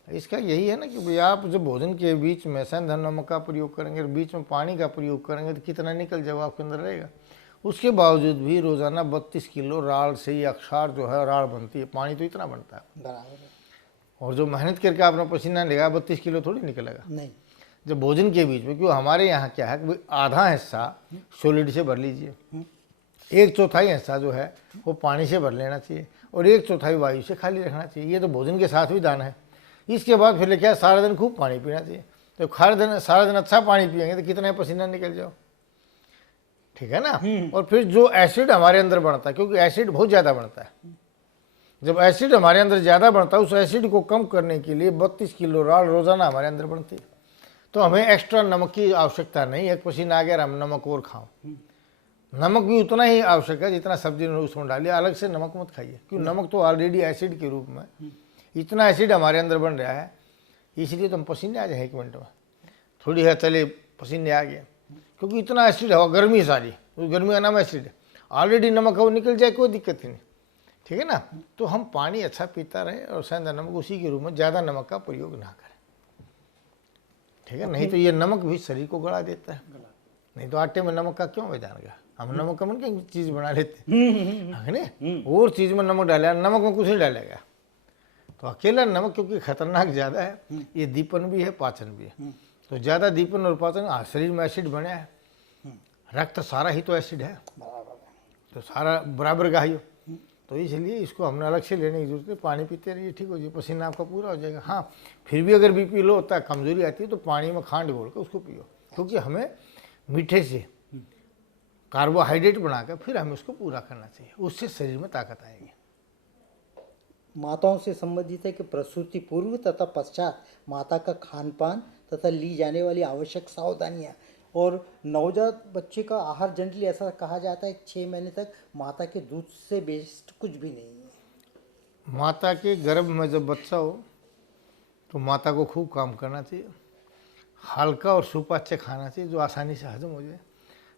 इसका यही है ना कि भाई आप जब भोजन के बीच में सेंधा नमक का प्रयोग करेंगे और बीच में पानी का प्रयोग करेंगे तो कितना निकल जाएगा आपके अंदर रहेगा। उसके बावजूद भी रोज़ाना 32 किलो राड़ से ही अक्षार जो है राड़ बनती है, पानी तो इतना बनता है। बराबर है। और जो मेहनत करके आपने पसीना लेगा 32 किलो थोड़ी निकलेगा। नहीं। जब भोजन के बीच में, क्यों हमारे यहाँ क्या है कि आधा हिस्सा सॉलिड से भर लीजिए, 1/4 हिस्सा जो है वो पानी से भर लेना चाहिए, और 1/4 वायु से खाली रखना चाहिए। ये तो भोजन के साथ भी दान है। इसके बाद फिर क्या, सारा दिन खूब पानी पीना चाहिए। तो सारा दिन अच्छा पानी पिएंगे तो कितना पसीना निकल जाओ, ठीक है ना। और फिर जो एसिड हमारे अंदर बढ़ता है, क्योंकि एसिड बहुत ज़्यादा बढ़ता है, जब एसिड हमारे अंदर ज़्यादा बढ़ता है, उस एसिड को कम करने के लिए 32 किलो राल रोज़ाना हमारे अंदर बढ़ती है। तो हमें एक्स्ट्रा नमक की आवश्यकता नहीं है। पसीना आ गया हम नमक और खाओ, नमक भी उतना ही आवश्यक है जितना सब्जी में उसमें डालिए, अलग से नमक मत खाइए, क्योंकि नमक तो ऑलरेडी एसिड के रूप में, इतना एसिड हमारे अंदर बन रहा है, इसलिए तो हम पसीने आ जाए 1 मिनट में। थोड़ी है चले पसीने आ गया, क्योंकि इतना एसिड है, गर्मी सारी, उस गर्मी का नाम एसिड है। ऑलरेडी नमक है वो निकल जाए, कोई दिक्कत ही नहीं, ठीक है ना। तो हम पानी अच्छा पीता रहे और सेंधा नमक उसी के रूप में, ज़्यादा नमक का प्रयोग ना करें, ठीक है। नहीं तो ये नमक भी शरीर को गला देता है। नहीं तो आटे में नमक का क्यों विधान गया, हम नमक का मन क्या चीज़ बना लेते हैं ना, और चीज़ में नमक डाला, नमक में कुछ नहीं डालेगा। तो अकेला नमक क्योंकि खतरनाक ज़्यादा है, ये दीपन भी है, पाचन भी है। तो ज़्यादा दीपन और पाचन, शरीर में एसिड बना है, रक्त सारा ही तो एसिड है, तो सारा बराबर का ही हो। तो इसलिए इसको हमने अलग से लेने की जरूरत है। पानी पीते रहिए, ठीक हो जाए, पसीना आपका पूरा हो जाएगा। हाँ, फिर भी अगर बीपी लो होता है, कमजोरी आती है, तो पानी में खांड घोल के उसको पियो, क्योंकि हमें मीठे से कार्बोहाइड्रेट बनाकर फिर हमें उसको पूरा करना चाहिए, उससे शरीर में ताकत आएगी। माताओं से संबंधित है कि प्रसूति पूर्व तथा पश्चात माता का खान पान तथा ली जाने वाली आवश्यक सावधानियाँ, और नवजात बच्चे का आहार जनरली ऐसा कहा जाता है 6 महीने तक माता के दूध से बेस्ट कुछ भी नहीं है। माता के गर्भ में जब बच्चा हो तो माता को खूब काम करना चाहिए, हल्का और सुपाच्य खाना चाहिए जो आसानी से हजम हो जाए।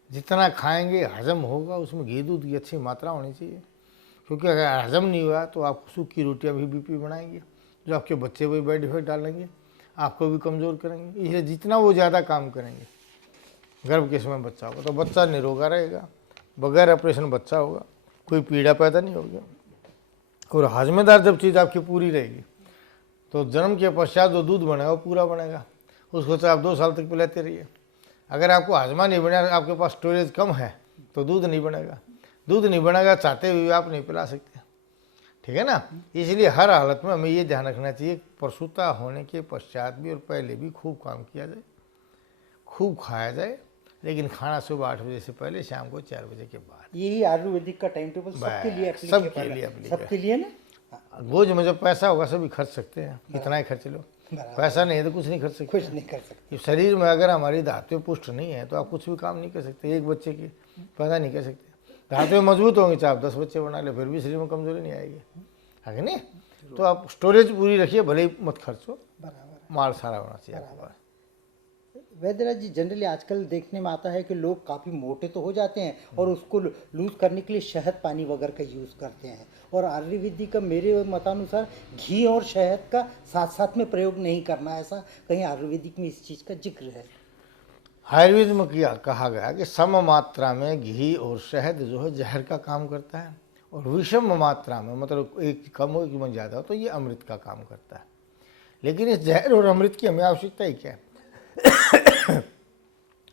जितना खाएंगे हजम होगा, उसमें घी दूध की अच्छी मात्रा होनी चाहिए, क्योंकि अगर हजम नहीं हुआ तो आप सूखी रोटियां भी बीपी बनाएंगे, जो आपके बच्चे को भी बैड इफेक्ट डालेंगे, आपको भी कमज़ोर करेंगे। इसलिए जितना वो ज़्यादा काम करेंगे, गर्भ के समय बच्चा होगा तो बच्चा निरोगा रहेगा, बगैर ऑपरेशन बच्चा होगा, कोई पीड़ा पैदा नहीं होगी। और हजमेदार जब चीज़ आपकी पूरी रहेगी तो जन्म के पश्चात जो दूध बनेगा वो पूरा बनेगा, उसको तो आप 2 साल तक पिलाते रहिए। अगर आपको हजमा नहीं बना, आपके पास स्टोरेज कम है, तो दूध नहीं बनेगा। दूध नहीं बनेगा, चाहते हुए आप नहीं पिला सकते, ठीक है ना। इसलिए हर हालत में हमें ये ध्यान रखना चाहिए, प्रसूता होने के पश्चात भी और पहले भी खूब काम किया जाए, खूब खाया जाए, लेकिन खाना सुबह 8 बजे से पहले, शाम को 4 बजे के बाद। यही आयुर्वेदिक का टाइम टेबल सबके लिए सबके लिए ना। गोज में जब पैसा होगा सभी खर्च सकते हैं, कितना ही खर्च लो, पैसा नहीं है तो कुछ नहीं खर्च सकते, कुछ नहीं कर सकते। शरीर में अगर हमारी धातुएं पुष्ट नहीं है तो आप कुछ भी काम नहीं कर सकते। एक बच्चे की पैदा नहीं कर सकते, धातुएं मजबूत होंगी, चाहे आप 10 बच्चे बना ले, फिर भी शरीर में कमजोरी नहीं आएगी, है कि नहीं। तो आप स्टोरेज पूरी रखिए, भले ही मत खर्चो, माल सारा होना चाहिए आपके पास। वैद्यराज जी, जनरली आजकल देखने में आता है कि लोग काफ़ी मोटे तो हो जाते हैं और उसको लूज करने के लिए शहद पानी वगैरह का यूज़ करते हैं, और आयुर्वेदिक का मेरे मतानुसार घी और शहद का साथ साथ में प्रयोग नहीं करना, ऐसा कहीं आयुर्वेदिक में इस चीज़ का जिक्र है? आयुर्वेद में क्या कहा गया कि सम मात्रा में घी और शहद जो है जहर का काम करता है, और विषम मात्रा में, मतलब एक कम हो एक में ज़्यादा हो तो ये अमृत का काम करता है। लेकिन इस जहर और अमृत की हमें आवश्यकता ही क्या है?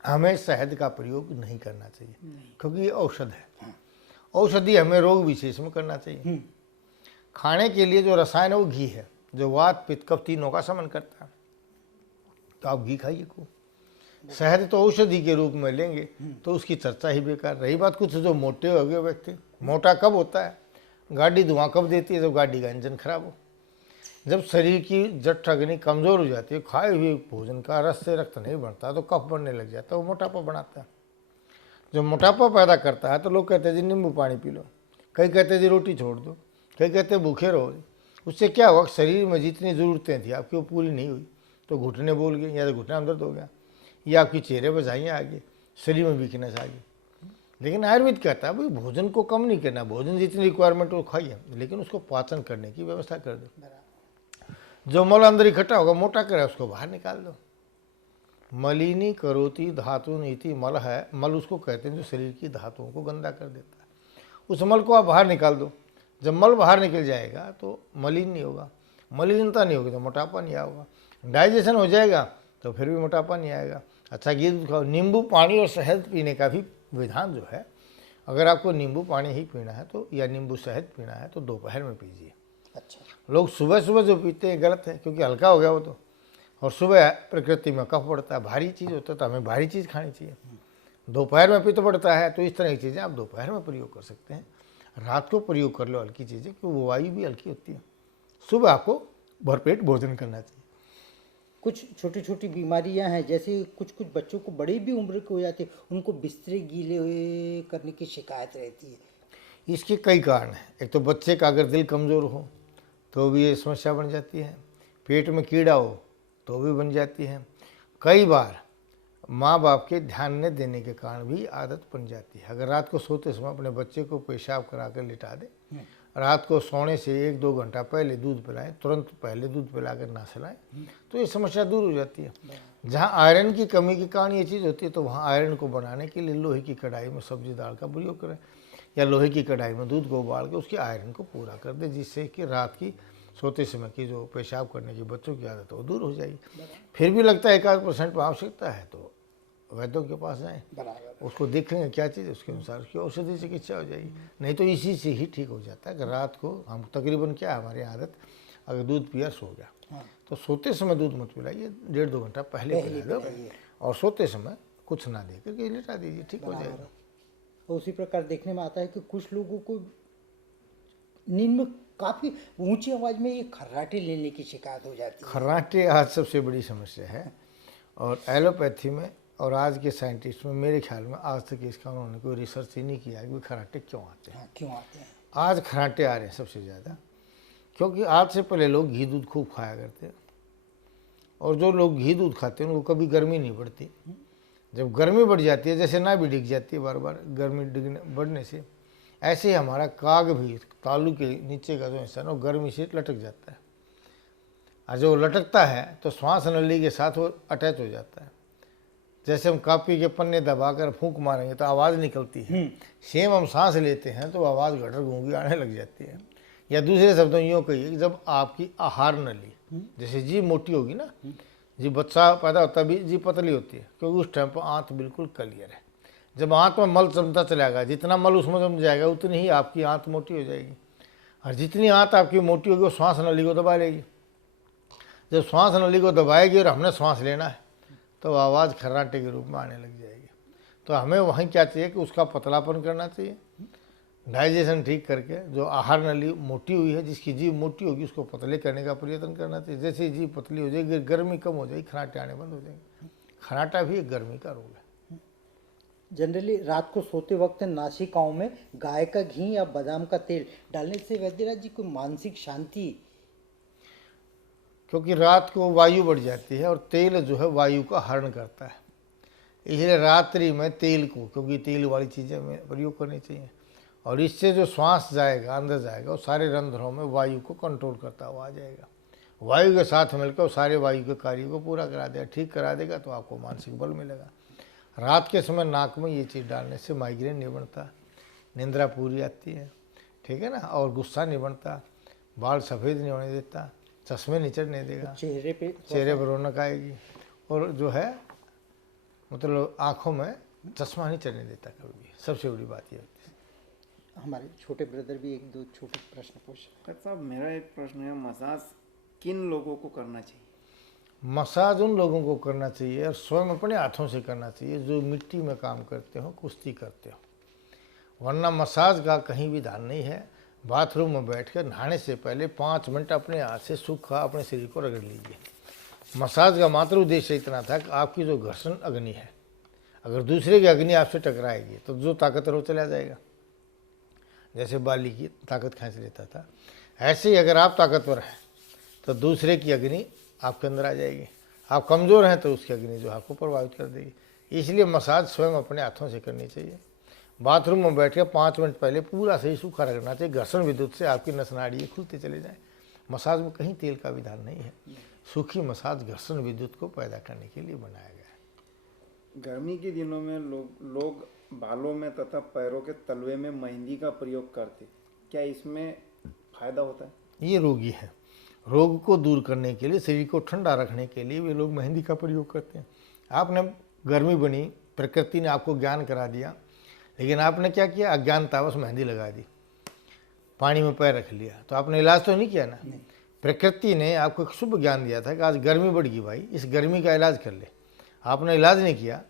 हमें शहद का प्रयोग नहीं करना चाहिए, क्योंकि ये औषध है। औषधि हमें रोग विशेष में करना चाहिए। खाने के लिए जो रसायन है वो घी है, जो वात पित्त कफ तीनों का शमन करता है, तो आप घी खाइए को। शहद तो औषधि के रूप में लेंगे तो उसकी चर्चा ही बेकार। रही बात कुछ जो मोटे हो गए व्यक्ति, मोटा कब होता है? गाड़ी धुआं कब देती है? जब गाड़ी का इंजन खराब हो, जब शरीर की जठ अग्नि कमज़ोर हो जाती है, खाए हुए भोजन का रस से रक्त नहीं बढ़ता तो कफ बढ़ने लग जाता है, वो मोटापा बनाता है। जब मोटापा पैदा करता है तो लोग कहते हैं जी नींबू पानी पी लो, कई कहते हैं जी रोटी छोड़ दो, कई कहते हैं भूखे रहो। उससे क्या हुआ? शरीर में जितनी ज़रूरतें थी आपकी वो पूरी नहीं हुई, तो घुटने बोल गए, या तो घुटना में दर्द हो गया, या आपकी चेहरे पर झाइयाँ आ गई, शरीर में वीकनेस आ गई। लेकिन आयुर्वेद कहता है भाई भोजन को कम नहीं करना, भोजन जितनी रिक्वायरमेंट हो खाइए, लेकिन उसको पाचन करने की व्यवस्था कर दो। जो मल अंदर इकट्ठा होगा मोटा करे उसको बाहर निकाल दो। मलिनी करोति धातु नीति मल है, मल उसको कहते हैं जो शरीर की धातुओं को गंदा कर देता है। उस मल को आप बाहर निकाल दो। जब मल बाहर निकल जाएगा तो मलिन नहीं होगा, मलिनता नहीं होगी तो मोटापा नहीं आएगा, डाइजेशन हो जाएगा तो फिर भी मोटापा नहीं आएगा। अच्छा घी दूध खाओ। नींबू पानी और शहद पीने का भी विधान जो है अगर आपको नींबू पानी ही पीना है तो या नींबू शहद पीना है तो दोपहर में पीजिए। अच्छा। लोग सुबह सुबह जो पीते हैं गलत है, क्योंकि हल्का हो गया वो तो, और सुबह प्रकृति में कफ पड़ता है, भारी चीज़ होता है, तो हमें भारी चीज़ खानी चाहिए। दोपहर में पित्त पड़ता है, तो इस तरह की चीज़ें आप दोपहर में प्रयोग कर सकते हैं। रात को प्रयोग कर लो हल्की चीज़ें, क्योंकि वो वायु भी हल्की होती है। सुबह आपको भरपेट भोजन करना चाहिए। कुछ छोटी छोटी बीमारियां हैं, जैसे कुछ कुछ बच्चों को बड़ी भी उम्र के हो जाती है, उनको बिस्तरे गीले हुए करने की शिकायत रहती है। इसके कई कारण हैं। एक तो बच्चे का अगर दिल कमज़ोर हो तो भी ये समस्या बन जाती है, पेट में कीड़ा हो तो भी बन जाती है। कई बार माँ बाप के ध्यान न देने के कारण भी आदत बन जाती है। अगर रात को सोते समय अपने बच्चे को पेशाब करा कर लिटा दे, रात को सोने से 1-2 घंटा पहले दूध पिलाएं, तुरंत पहले दूध पिलाकर ना सुलाएं, तो ये समस्या दूर हो जाती है। जहाँ आयरन की कमी के कारण ये चीज़ होती है, तो वहाँ आयरन को बनाने के लिए लोहे की कढ़ाई में सब्जी दाल का प्रयोग करें, या लोहे की कढ़ाई में दूध को उबाल के उसके आयरन को पूरा कर दे, जिससे कि रात की सोते समय की जो पेशाब करने की बच्चों की आदत है वो दूर हो जाएगी। फिर भी लगता है 1-8% पर आवश्यकता है तो वैद्यों के पास जाएं, उसको देखेंगे क्या चीज़, उसके अनुसार उसकी औषधि चिकित्सा हो जाएगी। नहीं तो इसी से ही ठीक हो जाता है कि रात को हम तकरीबन क्या है हमारी आदत, अगर दूध पिया सो गया तो सोते समय दूध मत पिलाइए, 1.5-2 घंटा पहले पिला दो, और सोते समय कुछ ना दे करके लिटा दीजिए, ठीक हो जाएगा। तो उसी प्रकार देखने में आता है कि कुछ लोगों को नींद में काफ़ी ऊंची आवाज़ में ये खर्राटे लेने की शिकायत हो जाती है। खर्राटे आज सबसे बड़ी समस्या है, और एलोपैथी में और आज के साइंटिस्ट में मेरे ख्याल में आज तक इसका उन्होंने कोई रिसर्च ही नहीं किया कि खर्राटे क्यों आते हैं। क्यों आते हैं? आज खर्राटे आ रहे हैं सबसे ज़्यादा, क्योंकि आज से पहले लोग घी दूध खूब खाया करते, और जो लोग घी दूध खाते हैं उनको कभी गर्मी नहीं बढ़ती। जब गर्मी बढ़ जाती है, जैसे ना भी डिग जाती है बार बार गर्मी डिगने बढ़ने से, ऐसे ही हमारा काग भी तालू के नीचे का जो हिस्सा है वो गर्मी से लटक जाता है, और जो लटकता है तो श्वास नली के साथ वो अटैच हो जाता है। जैसे हम कापी के पन्ने दबाकर फूंक मारेंगे तो आवाज़ निकलती है, सेम हम सांस लेते हैं तो आवाज़ गटर गूंगी आने लग जाती है। या दूसरे शब्दों यूँ कहिए कि जब आपकी आहार नली, जैसे जीभ मोटी होगी ना, जी बच्चा पैदा होता भी जीभ पतली होती है, क्योंकि उस टाइम पर आंत बिल्कुल क्लियर है। जब आंत में मल जमता चलेगा, जितना मल उसमें जम जाएगा उतनी ही आपकी आंत मोटी हो जाएगी, और जितनी आंत आपकी मोटी होगी वो श्वास नली को दबा लेगी। जब श्वास नली को दबाएगी और हमने श्वास लेना है तो आवाज़ खर्राटे के रूप में आने लग जाएगी। तो हमें वहीं क्या चाहिए कि उसका पतलापन करना चाहिए, डाइजेशन ठीक करके जो आहार नली मोटी हुई है, जिसकी जीभ मोटी होगी उसको पतले करने का प्रयत्न करना चाहिए। जैसे ही जीभ पतली हो जाएगी, गर्मी कम हो जाएगी, खर्राटे आने बंद हो जाएंगे। खर्राटा भी एक गर्मी का रोग है। जनरली रात को सोते वक्त नासिकाओं में गाय का घी या बादाम का तेल डालने से वैद्यराज जी को मानसिक शांति, क्योंकि रात को वायु बढ़ जाती है और तेल जो है वायु का हरण करता है, इसलिए रात्रि में तेल को, क्योंकि तेल वाली चीज़ें में प्रयोग करनी चाहिए, और इससे जो श्वास जाएगा अंदर जाएगा वो सारे रंध्रों में वायु को कंट्रोल करता हुआ आ जाएगा। वायु के साथ मिलकर वो सारे वायु के कार्यों को पूरा करा देगा, ठीक करा देगा, तो आपको मानसिक बल मिलेगा। रात के समय नाक में ये चीज़ डालने से माइग्रेन नहीं बनता, निंद्रा पूरी आती है, ठीक है ना, और गुस्सा नहीं बनता, बाल सफ़ेद नहीं होने देता, चश्मे नहीं चढ़ने देगा, चेहरे पर रौनक आएगी, और जो है मतलब आँखों में चश्मा नहीं चढ़ने देता कभी भी। सबसे बड़ी बात यह होती है। हमारे छोटे ब्रदर भी 1-2 छोटे प्रश्न पूछ। डॉक्टर साहब, मेरा एक प्रश्न है, मसाज किन लोगों को करना चाहिए? मसाज उन लोगों को करना चाहिए और स्वयं अपने हाथों से करना चाहिए जो मिट्टी में काम करते हो, कुश्ती करते हो, वरना मसाज का कहीं भी ध्यान नहीं है। बाथरूम में बैठकर नहाने से पहले 5 मिनट अपने हाथ से सूखा अपने शरीर को रगड़ लीजिए। मसाज का मात्र उद्देश्य इतना था कि आपकी जो घर्षण अग्नि है, अगर दूसरे की अग्नि आपसे टकराएगी तो जो ताकतवर हो चला जाएगा, जैसे बाली की ताकत खींच लेता था, ऐसे ही अगर आप ताकतवर हैं तो दूसरे की अग्नि आपके अंदर आ जाएगी। आप कमज़ोर हैं तो उसकी अग्नि जो आपको प्रभावित कर देगी। इसलिए मसाज स्वयं अपने हाथों से करनी चाहिए। बाथरूम में बैठ कर 5 मिनट पहले पूरा सही सूखा रखना चाहिए। घर्षण विद्युत से आपकी नस नाड़ी खुलते चले जाएँ। मसाज में कहीं तेल का विधान नहीं है। सूखी मसाज घर्षण विद्युत को पैदा करने के लिए बनाया गया है। गर्मी के दिनों में लोग बालों में तथा पैरों के तलवे में मेहंदी का प्रयोग करते, क्या इसमें फायदा होता है? ये रोगी है, रोग को दूर करने के लिए, शरीर को ठंडा रखने के लिए वे लोग मेहंदी का प्रयोग करते हैं। आपने गर्मी बनी, प्रकृति ने आपको ज्ञान करा दिया, लेकिन आपने क्या किया, अज्ञानतावश मेहंदी लगा दी, पानी में पैर रख लिया, तो आपने इलाज तो नहीं किया ना। प्रकृति ने आपको एक शुभ ज्ञान दिया था कि आज गर्मी बढ़ गई भाई, इस गर्मी का इलाज कर ले। आपने इलाज नहीं किया,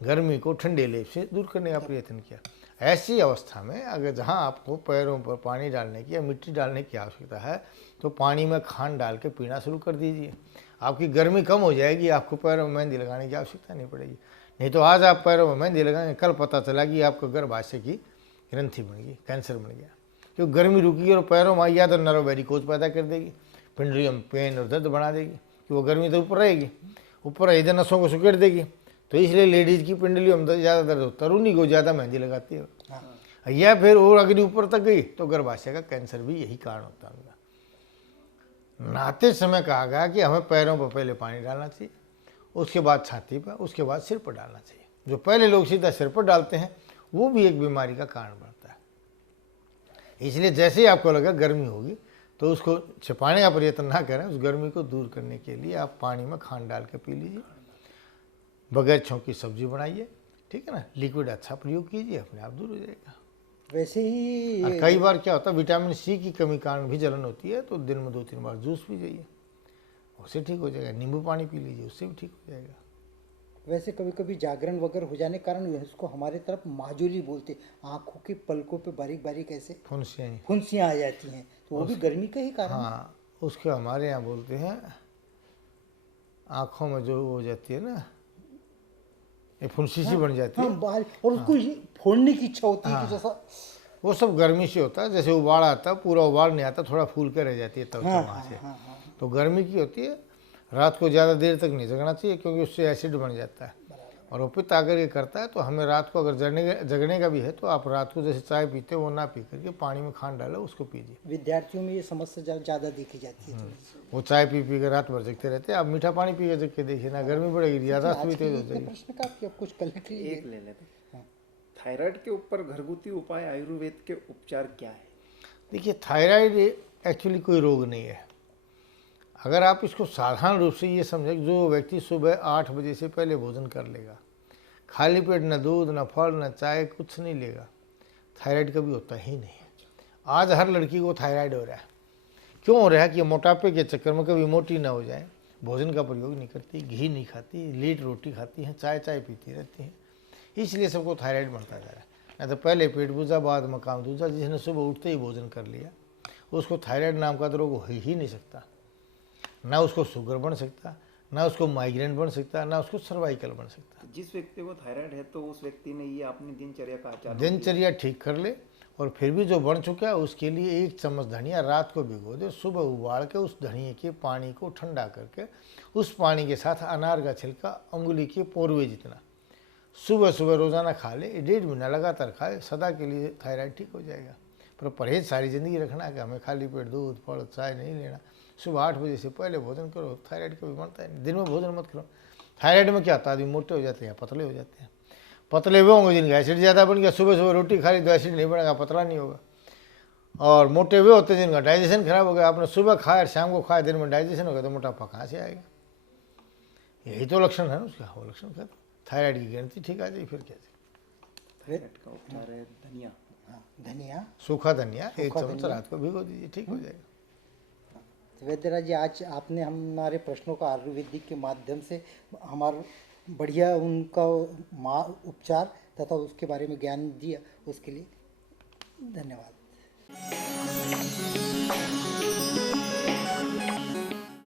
गर्मी को ठंडे लेप से दूर करने का प्रयत्न किया। ऐसी अवस्था में अगर जहाँ आपको पैरों पर पानी डालने की या मिट्टी डालने की आवश्यकता है तो पानी में खांड डाल के पीना शुरू कर दीजिए। आपकी गर्मी कम हो जाएगी, आपको पैरों में मेहंदी लगाने की आवश्यकता नहीं पड़ेगी। नहीं तो आज आप पैरों में मेहंदी लगाएंगे, कल पता चला कि आपको गर्भाशय की ग्रंथि बन गई, कैंसर बन गया। क्योंकि गर्मी रुकी और पैरों में आई या तो नर्व पैदा कर देगी, पिंडलियम पेन और दर्द बढ़ा देगी, कि वो गर्मी तो ऊपर रहेगी, ऊपर रही तो नसों को सुकेड़ देगी। तो इसलिए लेडीज की पिंडलियम ज़्यादा दर्द होता है, तरुणी को ज़्यादा मेहंदी लगाती है। या फिर और अग्नि ऊपर तक गई तो गर्भाशय का कैंसर भी यही कारण होता है उनका। नहाते समय कहा गया कि हमें पैरों पर पहले पानी डालना चाहिए, उसके बाद छाती पर, उसके बाद सिर पर डालना चाहिए। जो पहले लोग सीधा सिर पर डालते हैं वो भी एक बीमारी का कारण बनता है। इसलिए जैसे ही आपको लगा गर्मी होगी तो उसको छिपाने का प्रयत्न ना करें, उस गर्मी को दूर करने के लिए आप पानी में खांड डाल के पी लीजिए, बगैर छौंक की सब्जी बनाइए, ठीक है ना, लिक्विड अच्छा प्रयोग कीजिए, अपने आप दूर हो जाएगा। वैसे ही और कई बार क्या होता है, विटामिन सी की कमी कारण भी जलन होती है, तो दिन में 2-3 बार जूस पी जाइए, उससे ठीक हो जाएगा। नींबू पानी पी लीजिए, उससे भी ठीक हो जाएगा। वैसे कभी कभी जागरण वगैरह हो जाने के कारण उसको हमारे तरफ माजूली बोलते, आंखों के पलकों पे बारीक बारीक ऐसे फुंसियाँ, फुंसियाँ आ जाती हैं, तो वो भी गर्मी का ही कारण है। हाँ, उसको हमारे यहाँ बोलते हैं, आँखों में जो हो जाती है ना, ये फुंसी सी बन जाती है। हाँ बाहर, और उसको फोड़ने की इच्छा होती है कि जैसा वो सब गर्मी से होता है। जैसे उबाल आता है, पूरा उबाल नहीं आता, थोड़ा फूल के रह जाती है तब वहाँ से, तो गर्मी की होती है। रात को ज़्यादा देर तक नहीं जगना चाहिए, क्योंकि उससे एसिड बन जाता है, और वो पित्त अगर ये करता है तो हमें रात को अगर जगने का भी है तो आप रात को जैसे चाय पीते हो वो ना पी करके पानी में खांड डालो, उसको पीजिए। विद्यार्थियों में ये समस्या ज़्यादा देखी जाती है थोड़ी सी। वो चाय पी के रात भर जगते रहते हैं। आप मीठा पानी पी के जग के देखिए ना, गर्मी बढ़ेगी, ज़्यादा भी तेज हो जाएगी। प्रश्न का कि अब कुछ कल के लिए एक ले लेते। थायराइड के ऊपर घरगुती उपाय आयुर्वेद के उपचार क्या है? देखिए, थायराइड एक्चुअली कोई रोग नहीं है। अगर आप इसको साधारण रूप से ये समझें, जो व्यक्ति सुबह 8 बजे से पहले भोजन कर लेगा, खाली पेट न दूध न फल न चाय कुछ नहीं लेगा, थायराइड कभी होता ही नहीं है। आज हर लड़की को थायराइड हो रहा है। क्यों हो रहा है? कि मोटापे के चक्कर में कभी मोटी ना हो जाए, भोजन का प्रयोग नहीं करती, घी नहीं खाती, लेट रोटी खाती हैं, चाय पीती रहती हैं, इसलिए सबको थायराइड बढ़ता जा रहा है। नहीं तो पहले पेट पूजा बाद में काम दूजा। जिसने सुबह उठते ही भोजन कर लिया उसको थायराइड नाम का तो रोग हो ही नहीं सकता। ना उसको शुगर बन सकता, ना उसको माइग्रेन बन सकता, ना उसको सर्वाइकल बन सकता। जिस व्यक्ति को थायराइड है तो उस व्यक्ति ने ये अपनी दिनचर्या का आचार दिनचर्या ठीक कर ले, और फिर भी जो बन चुका है उसके लिए 1 चम्मच धनिया रात को भिगो दे, सुबह उबाल के उस धनिया के पानी को ठंडा करके उस पानी के साथ अनार का छिलका अंगुली के पोरवे जितना सुबह सुबह रोज़ाना खा ले, 1.5 महीना लगातार खाए, सदा के लिए थायराइड ठीक हो जाएगा। पर परहेज सारी ज़िंदगी रखना है कि हमें खाली पेट दूध फल चाय नहीं लेना, सुबह 8 बजे से पहले भोजन करो, थायराइड कभी बनता है नहीं। दिन में भोजन मत करो। थायराइड में क्या होता है, आदमी मोटे हो जाते हैं, पतले हो जाते हैं। पतले हुए होंगे जिनका एसिड ज़्यादा बन गया, सुबह सुबह रोटी खा ली तो एसिड नहीं बनेगा, पतला नहीं होगा। और मोटे हुए होते हैं जिनका डाइजेशन खराब हो गया, आपने सुबह खाया शाम को खाया, दिन में डाइजेशन हो गया, तो मोटापा कहाँ से आएगा? यही तो लक्षण है ना उसका, वो लक्षण खत्म। थायराइड की गिनती ठीक आ जाएगी, फिर क्या? थायराइड का उपचार है धनिया। धनिया, सूखा धनिया 1 चम्मच रात को भिगो दीजिए, ठीक हो जाएगा। वैद्यराज जी, आज आपने हमारे प्रश्नों का आयुर्वेदिक के माध्यम से हमारा बढ़िया उनका उपचार तथा उसके बारे में ज्ञान दिया, उसके लिए धन्यवाद।